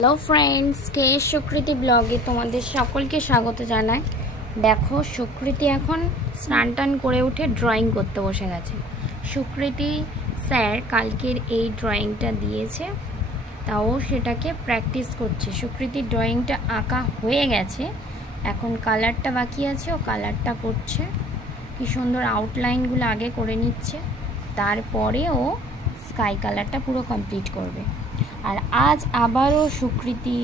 Hello friends, কে সুকৃতি ব্লগে তোমাদের সকলকে স্বাগত জানাই। দেখো, সুকৃতি এখন স্নান টান করে উঠে ড্রয়িং করতে বসে গেছে। সুকৃতি স্যার কালকের এই ড্রয়িংটা দিয়েছে, তাও সেটাকে প্র্যাকটিস করছে। সুকৃতির ড্রয়িংটা আঁকা হয়ে গেছে, এখন কালারটা বাকি আছে, ও কালারটা করছে। কি সুন্দর আউটলাইনগুলো আগে করে নিচ্ছে, তারপরে ও স্কাই কালারটা পুরো কমপ্লিট করবে। আর আজ আবারও সুকৃতি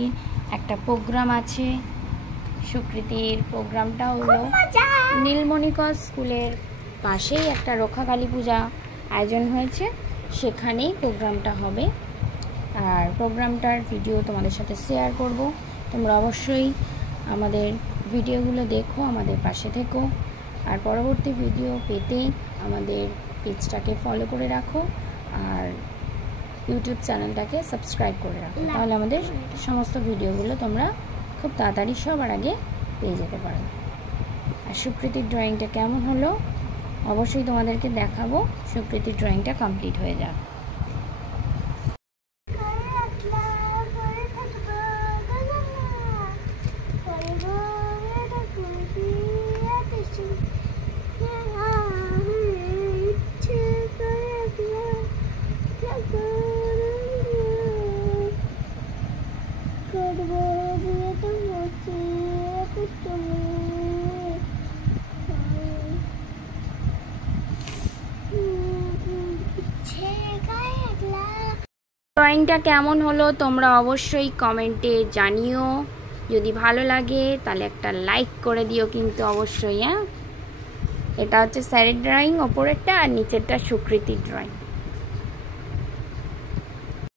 একটা প্রোগ্রাম আছে। সুকৃতির প্রোগ্রামটা হলো নীলমণিকর স্কুলের পাশেই একটা রক্ষাকালী পূজা আয়োজন হয়েছে, সেখানেই প্রোগ্রামটা হবে। আর প্রোগ্রামটার ভিডিও তোমাদের সাথে শেয়ার করব। তোমরা অবশ্যই আমাদের ভিডিওগুলো দেখো, আমাদের পাশে থেকো। আর পরবর্তী ভিডিও পেতে আমাদের পেজটাকে ফলো করে রাখো আর ইউটিউব চ্যানেলটাকে সাবস্ক্রাইব করে রাখো, তাহলে আমাদের সমস্ত ভিডিওগুলো তোমরা খুব তাড়াতাড়ি সবার আগে পেয়ে যেতে পারো। আর সুকৃতির ড্রয়িংটা কেমন হলো অবশ্যই তোমাদেরকে দেখাবো, সুকৃতির ড্রয়িংটা কমপ্লিট হয়ে যাক। ড্রয়িংটা কেমন হলো তোমরা অবশ্যই কমেন্টে জানিও। যদি ভালো লাগে তাহলে একটা লাইক করে দিও কিন্তু অবশ্যই। এটা হচ্ছে স্যারের ড্রয়িং, ওপরেরটা, আর নিচেরটা সুকৃতির ড্রয়িং।